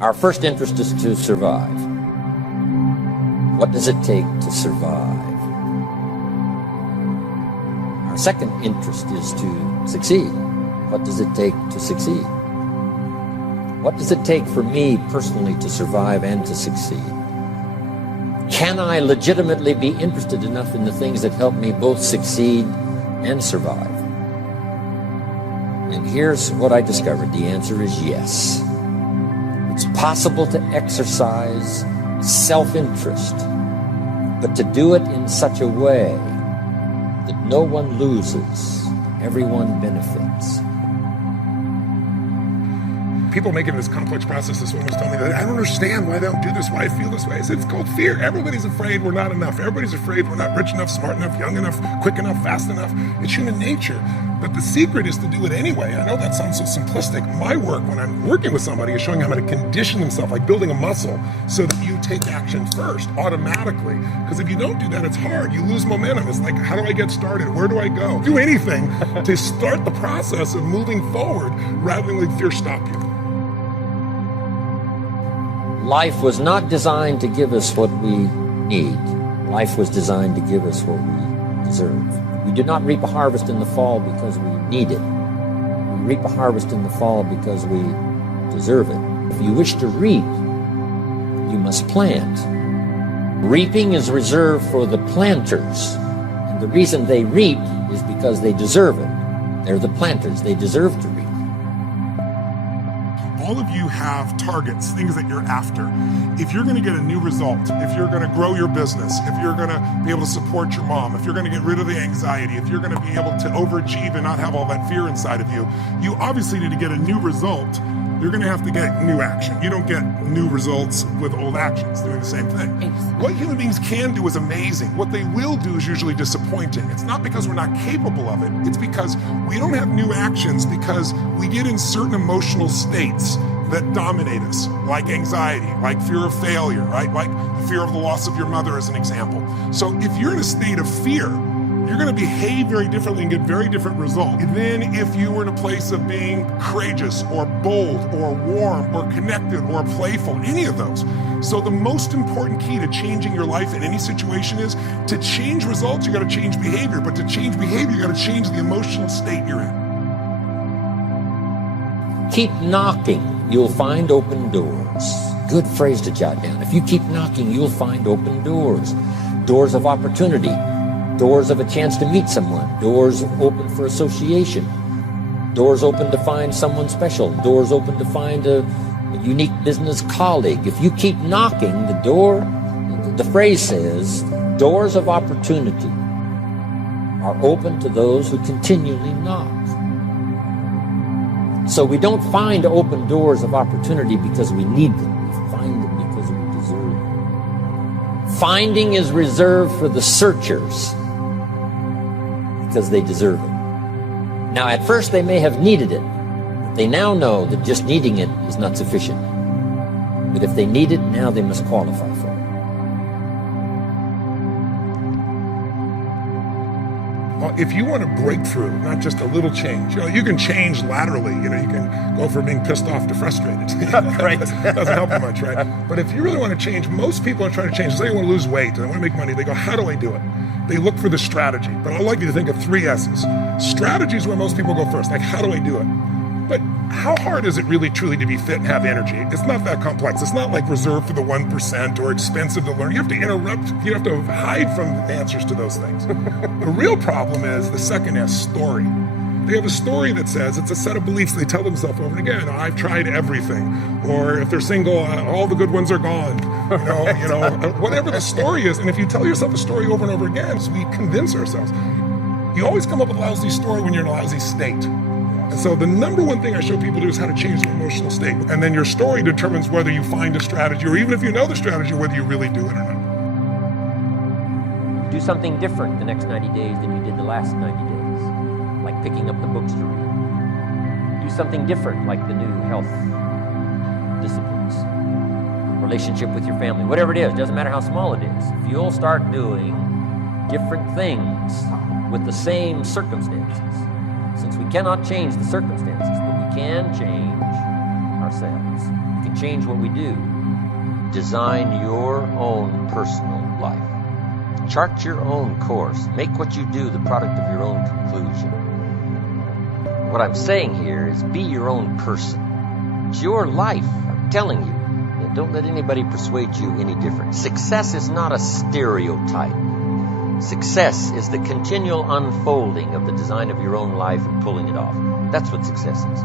Our first interest is to survive. What does it take to survive? Our second interest is to succeed. What does it take to succeed? What does it take for me personally to survive and to succeed? Can I legitimately be interested enough in the things that help me both succeed and survive? And here's what I discovered. The answer is yes. It's possible to exercise self-interest, but to do it in such a way that no one loses, everyone benefits. People make it this complex process. This woman was telling me that I don't understand why they don't do this, why I feel this way. I said, it's called fear. Everybody's afraid we're not enough. Everybody's afraid we're not rich enough, smart enough, young enough, quick enough, fast enough. It's human nature. But the secret is to do it anyway. I know that sounds so simplistic. My work, when I'm working with somebody, is showing how to condition themselves, like building a muscle, so that you take action first, automatically. Because if you don't do that, it's hard. You lose momentum. It's like, how do I get started? Where do I go? Do anything to start the process of moving forward rather than let fear stop you. Life was not designed to give us what we need. Life was designed to give us what we deserve. We do not reap a harvest in the fall because we need it. We reap a harvest in the fall because we deserve it. If you wish to reap, you must plant. Reaping is reserved for the planters. And the reason they reap is because they deserve it. They're the planters. They deserve to reap. All of you have targets, things that you're after. If you're going to get a new result, if you're going to grow your business, if you're going to be able to support your mom, if you're going to get rid of the anxiety, if you're going to be able to overachieve and not have all that fear inside of you, you obviously need to get a new result. You're going to have to get new action. You don't get new results with old actions doing the same thing. What human beings can do is amazing. What they will do is usually disappointing. It's not because we're not capable of it. It's because we don't have new actions because we get in certain emotional states that dominate us, like anxiety, like fear of failure, right? Like fear of the loss of your mother as an example. So if you're in a state of fear, you're going to behave very differently and get very different results than if you were in a place of being courageous or bold or warm or connected or playful, any of those. So the most important key to changing your life in any situation is to change results, you got to change behavior. But to change behavior, you got to change the emotional state you're in. Keep knocking, you'll find open doors. Good phrase to jot down. If you keep knocking, you'll find open doors. Doors of opportunity. Doors of a chance to meet someone. Doors open for association. Doors open to find someone special. Doors open to find a unique business colleague. If you keep knocking, the phrase says, doors of opportunity are open to those who continually knock. So we don't find open doors of opportunity because we need them. We find them because we deserve them. Finding is reserved for the searchers, because they deserve it. Now, at first they may have needed it, but they now know that just needing it is not sufficient. But if they need it, now they must qualify for it. Well, if you want to break through, not just a little change, you can change laterally. You can go from being pissed off to frustrated. Right. Doesn't help you much, right? But if you really want to change, most people are trying to change. Say they want to lose weight, they want to make money. They go, how do I do it? They look for the strategy. But I'd like you to think of 3 S's. Strategy is where most people go first. Like, how do I do it? But how hard is it really truly to be fit and have energy? It's not that complex. It's not like reserved for the 1% or expensive to learn. You have to interrupt. You have to hide from the answers to those things. The real problem is the second S, story. They have a story that says it's a set of beliefs they tell themselves over and again. I've tried everything. Or if they're single, all the good ones are gone. Whatever the story is. And if you tell yourself a story over and over again, so we convince ourselves. You always come up with a lousy story when you're in a lousy state. And so the number one thing I show people to do is how to change their emotional state. And then your story determines whether you find a strategy, or even if you know the strategy, whether you really do it or not. Do something different the next 90 days than you did the last 90 days. Like picking up the books to read. Do something different, like the new health disciplines. Relationship with your family, whatever it is, doesn't matter how small it is. If you'll start doing different things with the same circumstances, since we cannot change the circumstances, but we can change our ourselves. We can change what we do. Design your own personal life. Chart your own course. Make what you do the product of your own conclusion. What I'm saying here is be your own person. It's your life, I'm telling you. And don't let anybody persuade you any different. Success is not a stereotype. Success is the continual unfolding of the design of your own life and pulling it off. That's what success is.